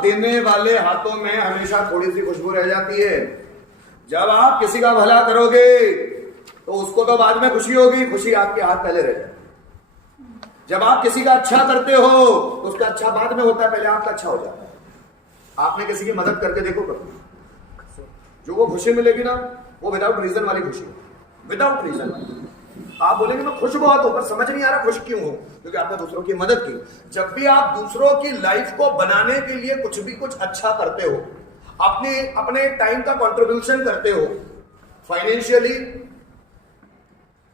देने वाले हाथों में हमेशा थोड़ी सी खुशबू रह जाती है। जब आप किसी का भला करोगे तो उसको तो बाद में खुशी होगी, खुशी आपके हाथ पहले रह जाए। जब आप किसी का अच्छा करते हो तो उसका अच्छा बाद में होता है, पहले आपका अच्छा हो जाता है। आपने किसी की मदद करके देखो कभी, जो वो खुशी मिलेगी ना, वो विदाउट रीजन वाली खुशी, विदाउट रीजन। आप बोलेंगे मैं खुश बहुत हूं पर समझ नहीं आ रहा खुश क्यों हूं, क्योंकि आपने दूसरों की मदद की। जब भी आप दूसरों की लाइफ को बनाने के लिए कुछ अच्छा करते हो, अपने टाइम का कंट्रीब्यूशन करते हो, फाइनेंशियली,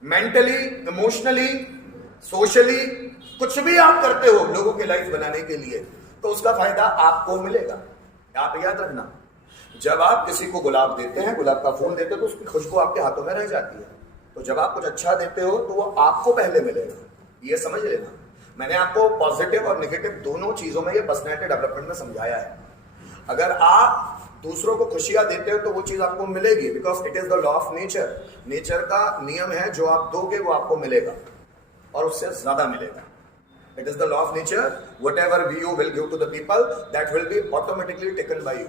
मेंटली, इमोशनली, सोशली, कुछ भी आप करते हो लोगों की लाइफ बनाने के लिए, तो उसका फायदा आपको मिलेगा। आप याद रखना, जब आप किसी को गुलाब देते हैं, गुलाब का फूल देते हो, तो उसकी खुशबू आपके हाथों में रह जाती है। तो जब आप कुछ अच्छा देते हो तो वो आपको पहले मिलेगा, ये समझ लेना। मैंने आपको पॉजिटिव और नेगेटिव दोनों चीजों में ये पर्सनैलिटी डेवलपमेंट में समझाया है। अगर आप दूसरों को खुशियां देते हो तो वो चीज आपको मिलेगी, because it is the law of nature. Nature का नियम है, जो आप दोगे वो आपको मिलेगा और उससे ज्यादा मिलेगा। It is the law of nature, whatever you will give to the people that will be automatically taken by you.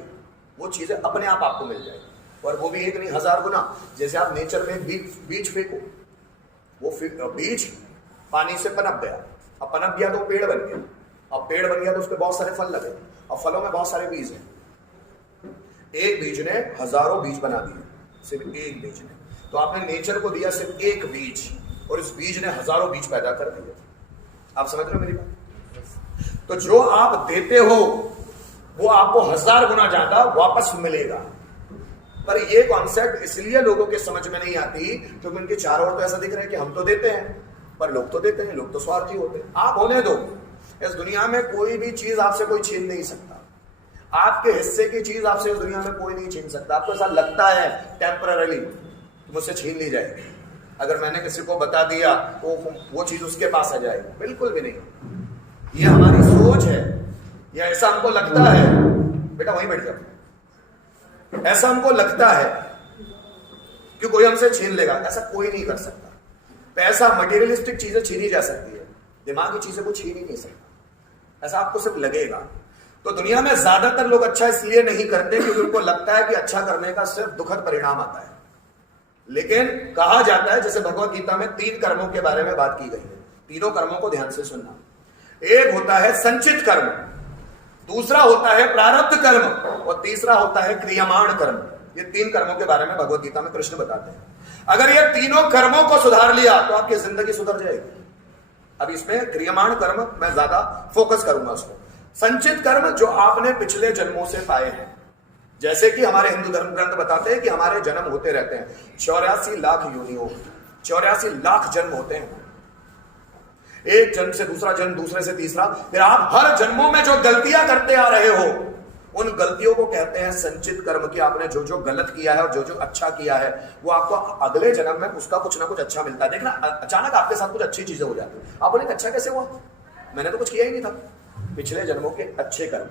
वो चीजें अपने आप आपको मिल जाएगी, और वो भी एक नहीं 1000 गुना। जैसे आप नेचर में बीज फेंको, वो बीज पानी से पनप गया, अब पनप गया तो पेड़ बन गया, अब पेड़ बन गया तो उस पर बहुत सारे फल लगे, और फलों में बहुत सारे बीज हैं। एक बीज ने हजारों बीज बना दिए, सिर्फ एक बीज ने। तो आपने नेचर को दिया सिर्फ एक बीज, और इस बीज ने हजारों बीज पैदा कर दिए। आप समझ रहे हो मेरी बात? तो जो आप देते हो वो आपको 1000 गुना ज्यादा वापस मिलेगा। पर ये कॉन्सेप्ट इसलिए लोगों के समझ में नहीं आती क्योंकि उनके चारों ओर तो ऐसा दिख रहा है कि हम तो देते हैं, पर लोग तो देते हैं, लोग तो स्वार्थी होते हैं। आप होने दो, इस दुनिया में कोई भी चीज आपसे कोई छीन नहीं सकता। आपके हिस्से की चीज आपसे इस दुनिया में कोई नहीं छीन सकता। आपको ऐसा लगता है टेम्पररीली मुझसे छीन ली जाएगी, अगर मैंने किसी को बता दिया तो वो चीज उसके पास आ जाएगी, बिल्कुल भी नहीं। ये हमारी सोच है, या ऐसा हमको लगता है। बेटा वहीं बैठ जाओ। ऐसा हमको लगता है कि कोई हमसे छीन लेगा, ऐसा कोई नहीं कर सकता। पैसा, मटेरियलिस्टिक चीजें छीनी जा सकती है, दिमागी चीजें को छीन ही नहीं सकता, ऐसा आपको सिर्फ लगेगा। तो दुनिया में ज्यादातर लोग अच्छा इसलिए नहीं करते क्योंकि उनको लगता है कि अच्छा करने का सिर्फ दुखद परिणाम आता है। लेकिन कहा जाता है, जैसे भगवत गीता में 3 कर्मों के बारे में बात की गई है, तीनों कर्मों को ध्यान से सुनना। एक होता है संचित कर्म, दूसरा होता है प्रारब्ध कर्म, और तीसरा होता है क्रियमाण कर्म। ये 3 कर्मों के बारे में भगवत गीता में कृष्ण बताते हैं। अगर ये तीनों कर्मों को सुधार लिया तो आपकी जिंदगी सुधर जाएगी। अब इसमें क्रियमाण कर्म मैं ज्यादा फोकस करूंगा उसको। संचित कर्म जो आपने पिछले जन्मों से पाए हैं, जैसे कि हमारे हिंदू धर्म ग्रंथ बताते हैं कि हमारे जन्म होते रहते हैं 84 लाख योनियों, 84 लाख जन्म होते हैं। एक जन्म से दूसरा जन्म, दूसरे से तीसरा, फिर आप हर जन्मों में जो गलतियां करते आ रहे हो, उन गलतियों को कहते हैं संचित कर्म। की आपने जो जो गलत किया है और जो जो अच्छा किया है, वो आपको अगले जन्म में उसका कुछ ना कुछ अच्छा मिलता है। देखना, अचानक आपके साथ कुछ अच्छी चीजें हो जाती है, आप बोलेंगे अच्छा कैसे हुआ, मैंने तो कुछ किया ही नहीं था। पिछले जन्मों के अच्छे कर्म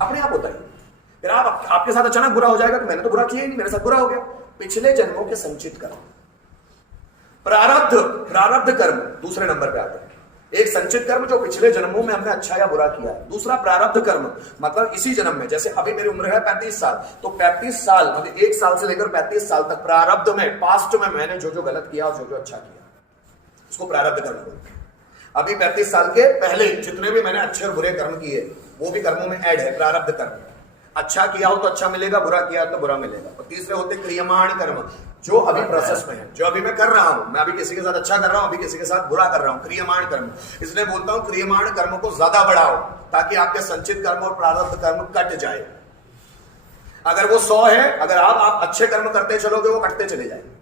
अपने आप होता है। फिर आपके साथ अचानक बुरा हो जाएगा तो मैंने तो बुरा किया ही नहीं, मेरे साथ बुरा हो गया। पिछले जन्मों के संचित कर्म। प्रारब्ध कर्म दूसरे नंबर पे आते हैं। एक संचित कर्म जो पिछले जन्मों में हमने अच्छा या बुरा किया है, दूसरा प्रारब्ध कर्म मतलब इसी जन्म में। जैसे अभी मेरी उम्र है 35 साल, तो 35 साल मतलब 1 साल से लेकर 35 साल तक प्रारब्ध में, पास्ट में मैंने जो जो गलत किया और जो जो अच्छा किया, उसको प्रारब्ध कर्म बोलते हैं। अभी 35 साल के पहले जितने भी मैंने अच्छे और बुरे कर्म किए, वो भी कर्मों में ऐड है, प्रारब्ध कर्म। अच्छा किया हो तो अच्छा मिलेगा, बुरा किया तो बुरा मिलेगा। और तीसरे होते क्रियमाण कर्म, जो अभी प्रोसेस में है, जो अभी मैं कर रहा हूं। मैं अभी किसी के साथ अच्छा कर रहा हूं, अभी किसी के साथ बुरा कर रहा हूं, क्रियमाण कर्म। इसलिए बोलता हूं क्रियमाण कर्म को ज्यादा बढ़ाओ, ताकि आपके संचित कर्म और प्रारब्ध कर्म कट जाए। अगर वो 100 है, अगर आप अच्छे कर्म करते चलोगे, वो कटते चले जाएंगे।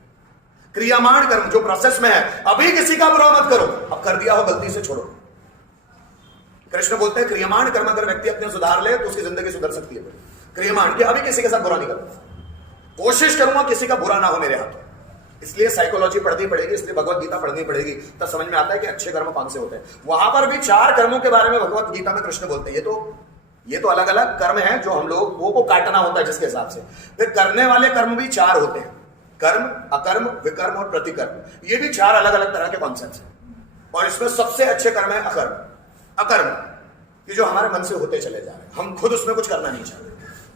क्रियमाण कर्म जो प्रोसेस में है, अभी किसी का बुरा मत करो, अब कर दिया हो गलती से छोड़ो। कृष्ण बोलते हैं क्रियमाण कर्म अगर व्यक्ति अपने सुधार ले तो उसकी जिंदगी सुधर सकती है। क्रियमाण कि अभी किसी के साथ बुरा नहीं करूंगा, कोशिश करूंगा किसी का बुरा ना हो मेरे हाथों। इसलिए साइकोलॉजी पढ़नी पड़ेगी, इसलिए भगवत गीता पढ़नी पड़ेगी, तब समझ में आता है कि अच्छे कर्म कौन से होते हैं। वहां पर भी 4 कर्मों के बारे में भगवत गीता में कृष्ण बोलते हैं। ये तो अलग अलग कर्म है जो हम लोग वो काटना होता है जिसके हिसाब से। फिर करने वाले कर्म भी 4 होते हैं, कर्म, अकर्म, विकर्म और प्रतिकर्म। ये भी 4 अलग अलग तरह के कॉन्सेप्ट हैं। और इसमें सबसे अच्छे कर्म है अकर्म। कि जो हमारे मन से होते चले जा रहे हैं, हम खुद उसमें कुछ करना नहीं चाहते।